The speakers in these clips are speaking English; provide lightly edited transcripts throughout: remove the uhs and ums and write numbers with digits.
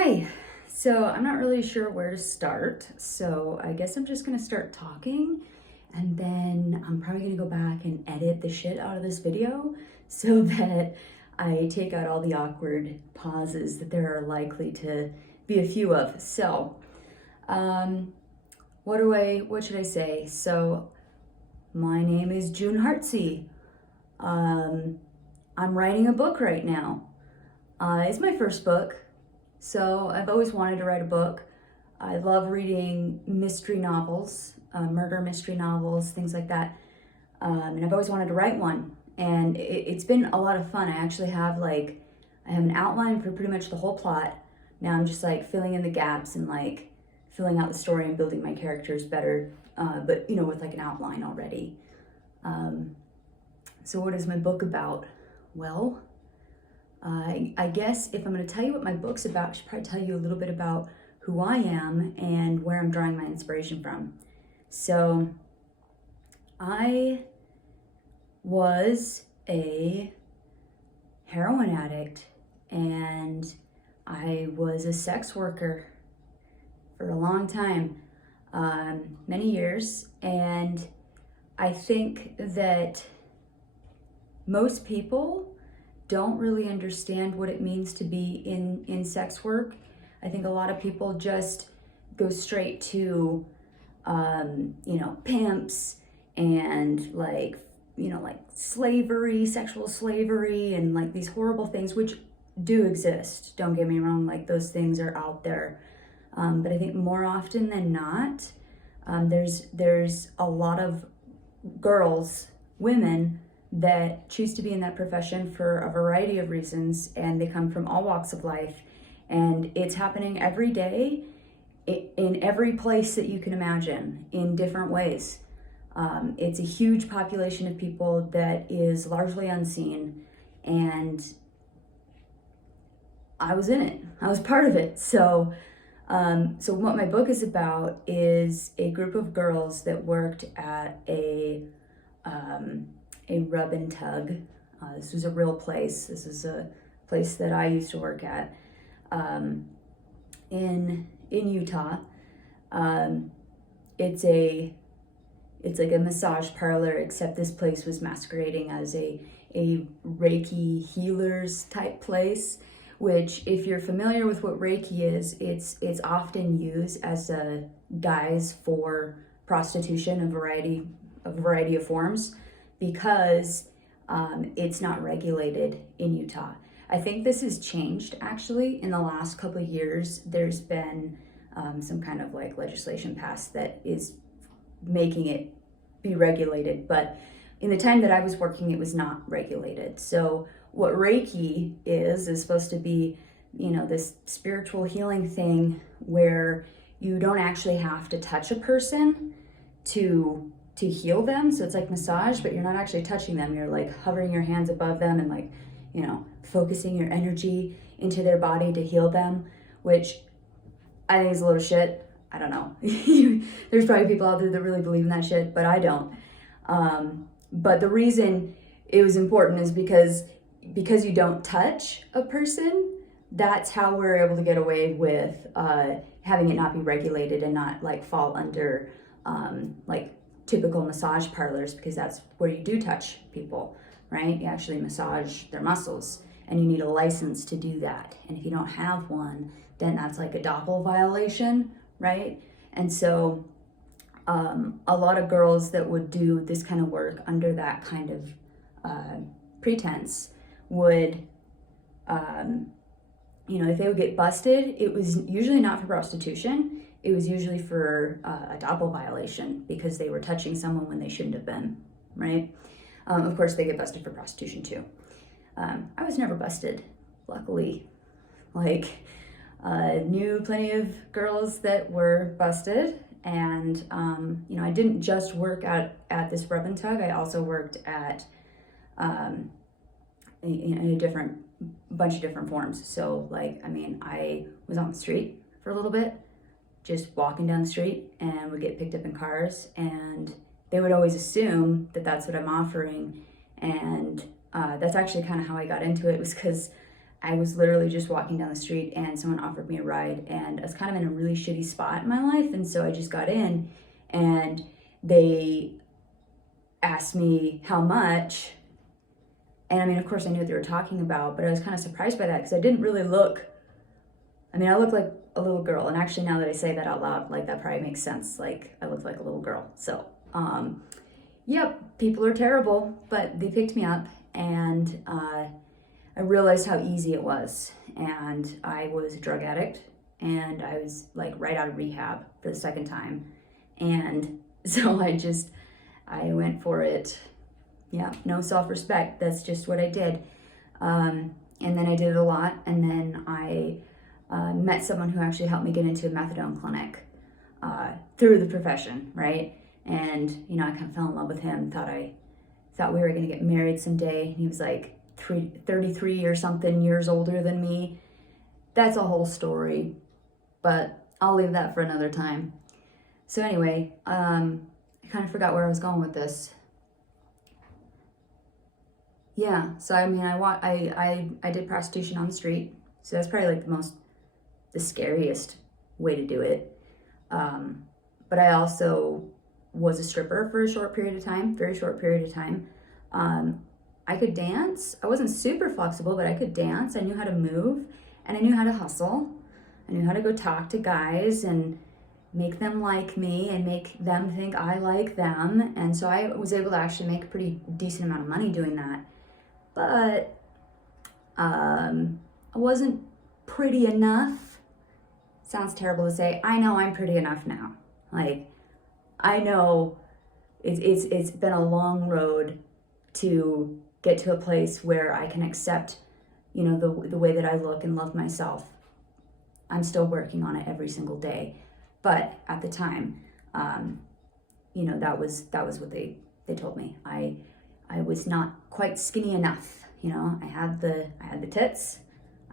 Hi. So I'm not really sure where to start. So I guess I'm just gonna start talking and then I'm probably gonna go back and edit the shit out of this video so that I take out all the awkward pauses that there are likely to be a few of. So, um, what should I say? So my name is June Hartsee. Um, I'm writing a book right now. It's my first book. So I've always wanted to write a book. I love reading mystery novels, murder mystery novels, things like that. And I've always wanted to write one. And it's been a lot of fun. I actually have I have an outline for pretty much the whole plot. Now I'm just filling in the gaps and filling out the story and building my characters better. But with an outline already. So what is my book about? Well, I guess if I'm going to tell you what my book's about, I should probably tell you a little bit about who I am and where I'm drawing my inspiration from. So, I was a heroin addict and I was a sex worker for a long time, many years, and I think that most people don't really understand what it means to be in sex work. I think a lot of people just go straight to, pimps and slavery, sexual slavery, and these horrible things, which do exist. Don't get me wrong, those things are out there. But I think more often than not, there's a lot of girls, women, that choose to be in that profession for a variety of reasons, and they come from all walks of life, and it's happening every day in every place that you can imagine in different ways. It's a huge population of people that is largely unseen, and I was in it. I was part of it. So what my book is about is a group of girls that worked at a rub and tug. This was a real place. This is a place that I used to work at in Utah. It's like a massage parlor, except this place was masquerading as a Reiki healers type place. Which, if you're familiar with what Reiki is, it's often used as a guise for prostitution, a variety of forms, because it's not regulated in Utah. I think this has changed actually in the last couple of years. There's been some kind of legislation passed that is making it be regulated, but in the time that I was working, it was not regulated. So what Reiki is supposed to be, this spiritual healing thing where you don't actually have to touch a person to heal them. So it's like massage, but you're not actually touching them. You're hovering your hands above them and focusing your energy into their body to heal them, which I think is a little shit. I don't know. There's probably people out there that really believe in that shit, but I don't. But the reason it was important is because you don't touch a person, that's how we're able to get away with having it not be regulated and not fall under typical massage parlors, because that's where you do touch people, right? You actually massage their muscles, and you need a license to do that. And if you don't have one, then that's a DOPL violation, right? And so a lot of girls that would do this kind of work under that kind of pretense would, if they would get busted, it was usually not for prostitution. It was usually for a DOPL violation, because they were touching someone when they shouldn't have been, right? Of course, they get busted for prostitution too. I was never busted, luckily. Knew plenty of girls that were busted, and I didn't just work at this rub and tug. I also worked at in a bunch of different forms. So I was on the street for a little bit, just walking down the street, and would get picked up in cars, and they would always assume that that's what I'm offering. And that's actually kind of how I got into it, was because I was literally just walking down the street and someone offered me a ride, and I was kind of in a really shitty spot in my life, and so I just got in, and they asked me how much, and I mean, of course I knew what they were talking about, but I was kind of surprised by that because I didn't really look, I mean, I look like a little girl, and actually now that I say that out loud, like that probably makes sense, like I look like a little girl. So yep, people are terrible, but they picked me up, and I realized how easy it was. And I was a drug addict, and I was like right out of rehab for the second time. And so I went for it. Yeah, no self-respect. That's just what I did. And then I did it a lot. And then I met someone who actually helped me get into a methadone clinic through the profession, right? And, you know, I kind of fell in love with him, thought we were going to get married someday. He was like 33 or something years older than me. That's a whole story, but I'll leave that for another time. So anyway, I kind of forgot where I was going with this. Yeah, so I mean, I did prostitution on the street, so that's probably like the scariest way to do it. But I also was a stripper for a short period of time, very short period of time. I could dance. I wasn't super flexible, but I could dance. I knew how to move, and I knew how to hustle. I knew how to go talk to guys and make them like me and make them think I like them. And so I was able to actually make a pretty decent amount of money doing that. But I wasn't pretty enough. Sounds terrible to say. I know I'm pretty enough now. Like, I know it's been a long road to get to a place where I can accept, you know, the way that I look and love myself. I'm still working on it every single day. But at the time, you know, that was what they told me. I was not quite skinny enough. You know, I had the tits,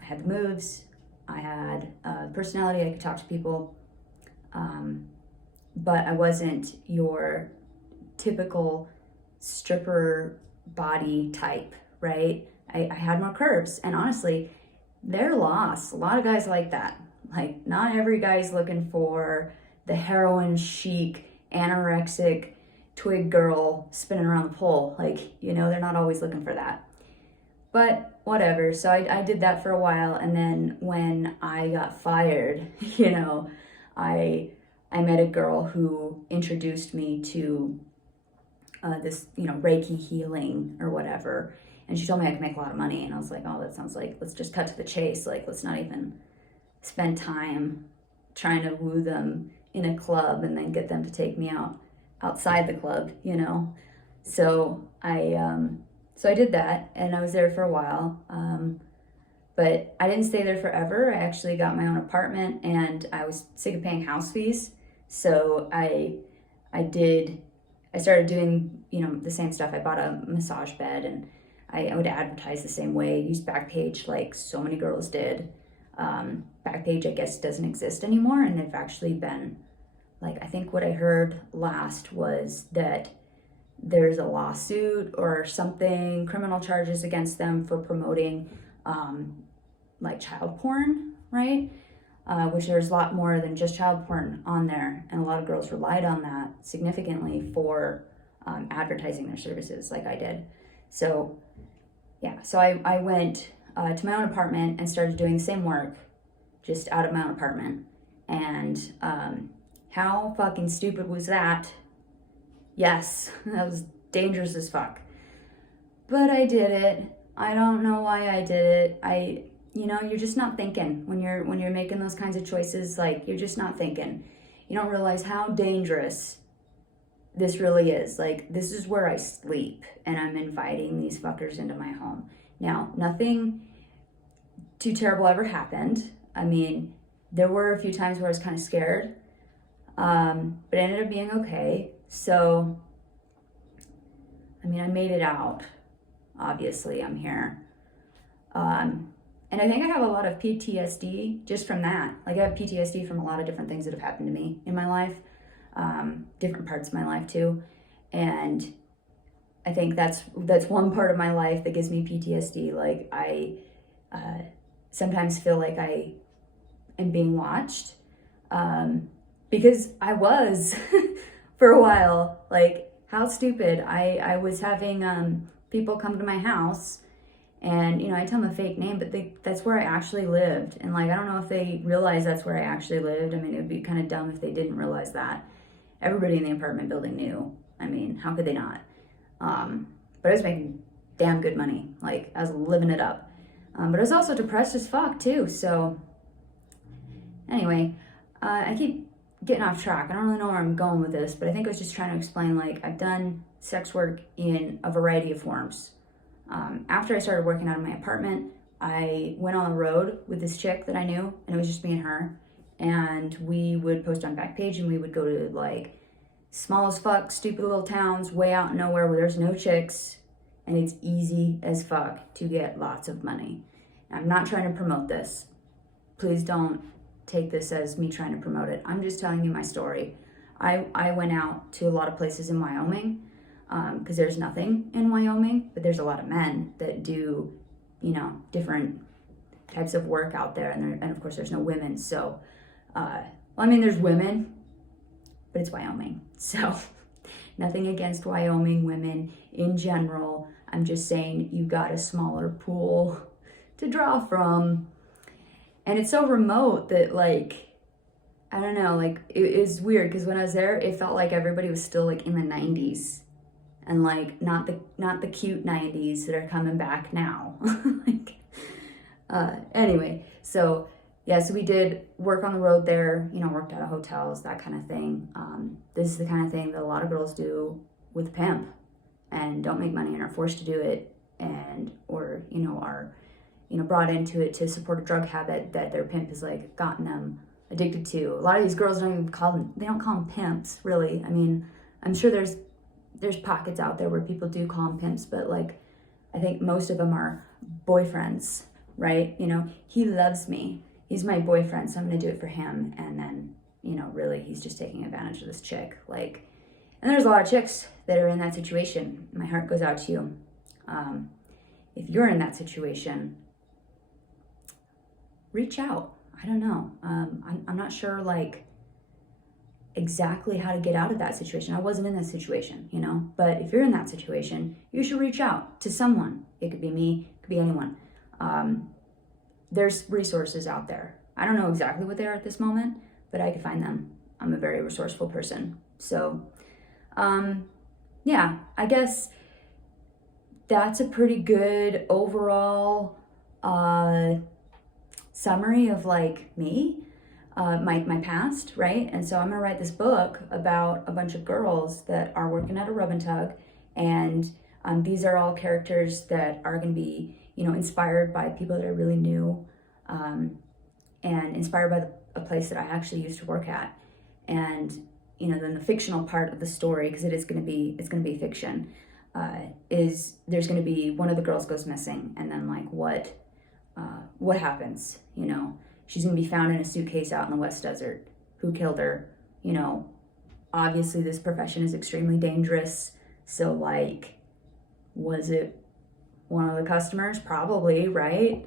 I had the moves, I had personality, I could talk to people, but I wasn't your typical stripper body type, right? I had more curves, and honestly, they're lost. A lot of guys like that. Like, not every guy's looking for the heroin chic, anorexic, twig girl spinning around the pole. Like, you know, they're not always looking for that. But whatever, so I did that for a while, and then when I got fired, you know, I met a girl who introduced me to this, you know, Reiki healing or whatever, and she told me I could make a lot of money, and I was like, oh, that sounds like, let's just cut to the chase, like, let's not even spend time trying to woo them in a club and then get them to take me outside the club, you know. So I did that, and I was there for a while, but I didn't stay there forever. I actually got my own apartment, and I was sick of paying house fees, so I started doing, you know, the same stuff. I bought a massage bed, and I would advertise the same way, use Backpage like so many girls did. Backpage, I guess, doesn't exist anymore, and they've actually been, like, I think what I heard last was that there's a lawsuit or something, criminal charges against them for promoting like child porn, right? Which there's a lot more than just child porn on there, and a lot of girls relied on that significantly for advertising their services like I did. So yeah, so I went to my own apartment and started doing the same work, just out of my own apartment. And how fucking stupid was that? Yes, that was dangerous as fuck. But I did it. I don't know why I did it. You know, you're just not thinking when you're making those kinds of choices. Like, you're just not thinking. You don't realize how dangerous this really is. Like, this is where I sleep, and I'm inviting these fuckers into my home. Now, nothing too terrible ever happened. I mean, there were a few times where I was kind of scared, but it ended up being okay. So, I mean, I made it out. Obviously, I'm here. And I think I have a lot of PTSD just from that. Like, I have PTSD from a lot of different things that have happened to me in my life, different parts of my life too. And I think that's one part of my life that gives me PTSD. Like, sometimes feel like I am being watched, because I was for a while. Like, how stupid. I was having people come to my house, and I tell them a fake name, but that's where I actually lived. And like, I don't know if they realize that's where I actually lived. I mean, it would be kind of dumb if they didn't realize that. Everybody in the apartment building knew. I mean, how could they not? But I was making damn good money. Like, I was living it up. But I was also depressed as fuck too. So anyway, I keep getting off track. I don't really know where I'm going with this, but I think I was just trying to explain, like, I've done sex work in a variety of forms. After I started working out of my apartment, I went on the road with this chick that I knew, and it was just me and her. And we would post on Backpage, and we would go to like small as fuck, stupid little towns way out in nowhere where there's no chicks, and it's easy as fuck to get lots of money. I'm not trying to promote this. Please don't take this as me trying to promote it. I'm just telling you my story. I went out to a lot of places in Wyoming, because there's nothing in Wyoming, but there's a lot of men that do, different types of work out there, and of course there's no women. So, well, I mean, there's women, but it's Wyoming. So nothing against Wyoming women in general. I'm just saying you got a smaller pool to draw from. And it's so remote that, like, I don't know, like, it's weird because when I was there, it felt like everybody was still like in the 90s, and like not the cute 90s that are coming back now. Like, anyway, so yeah, so we did work on the road there, worked out of hotels, that kind of thing. This is the kind of thing that a lot of girls do with pimp and don't make money and are forced to do it, and or are brought into it to support a drug habit that their pimp has like gotten them addicted to. A lot of these girls don't call them pimps, really. I mean, I'm sure there's pockets out there where people do call them pimps, but like, I think most of them are boyfriends, right? He loves me, he's my boyfriend, so I'm gonna do it for him. And then, really he's just taking advantage of this chick. Like, and there's a lot of chicks that are in that situation. My heart goes out to you. If you're in that situation, reach out. I don't know. I'm not sure like exactly how to get out of that situation. I wasn't in that situation, but if you're in that situation, you should reach out to someone. It could be me, it could be anyone. There's resources out there. I don't know exactly what they are at this moment, but I could find them. I'm a very resourceful person. So, yeah, I guess that's a pretty good overall summary of like me, my past, right? And so I'm gonna write this book about a bunch of girls that are working at a rub and tug, and these are all characters that are gonna be, inspired by people that I really knew, and inspired by a place that I actually used to work at. And then the fictional part of the story, because it's gonna be fiction, is there's gonna be one of the girls goes missing, and then like what happens, she's gonna be found in a suitcase out in the West Desert. Who killed her? Obviously this profession is extremely dangerous, so like, was it one of the customers? Probably, right?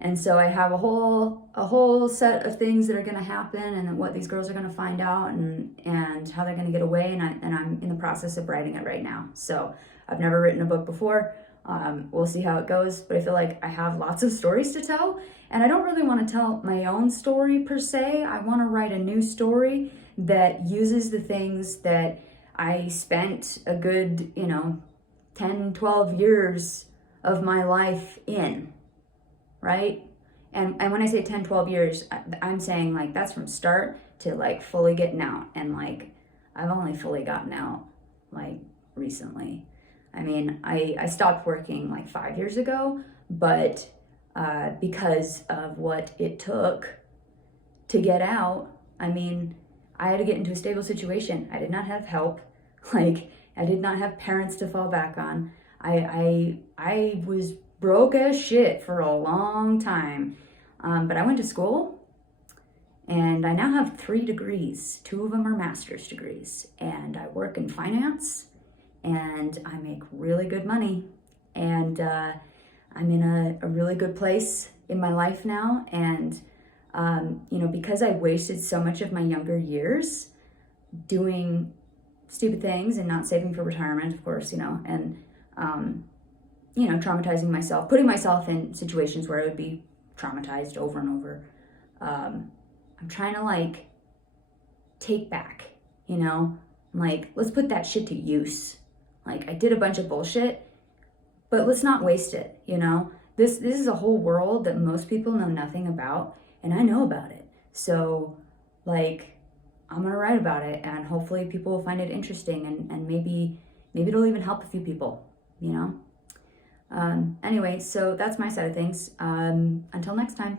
And so I have a whole set of things that are gonna happen, and then what these girls are gonna find out, and how they're gonna get away, and I'm in the process of writing it right now. So I've never written a book before. We'll see how it goes, but I feel like I have lots of stories to tell, and I don't really want to tell my own story per se. I want to write a new story that uses the things that I spent a good, 10, 12 years of my life in, right? And when I say 10, 12 years, I'm saying like that's from start to like fully getting out, and like I've only fully gotten out like recently. I mean, I stopped working like 5 years ago, but because of what it took to get out, I mean, I had to get into a stable situation. I did not have help. Like, I did not have parents to fall back on. I was broke as shit for a long time. But I went to school, and I now have 3 degrees. 2 of them are master's degrees, and I work in finance, and I make really good money, and I'm in a really good place in my life now. And, you know, because I wasted so much of my younger years doing stupid things and not saving for retirement, of course, you know, and, you know, traumatizing myself, putting myself in situations where I would be traumatized over and over. I'm trying to like take back, you know, like, let's put that shit to use. Like, I did a bunch of bullshit, but let's not waste it, you know? This is a whole world that most people know nothing about, and I know about it. So, like, I'm gonna write about it, and hopefully people will find it interesting, and maybe it'll even help a few people, you know? Anyway, so that's my side of things. Until next time.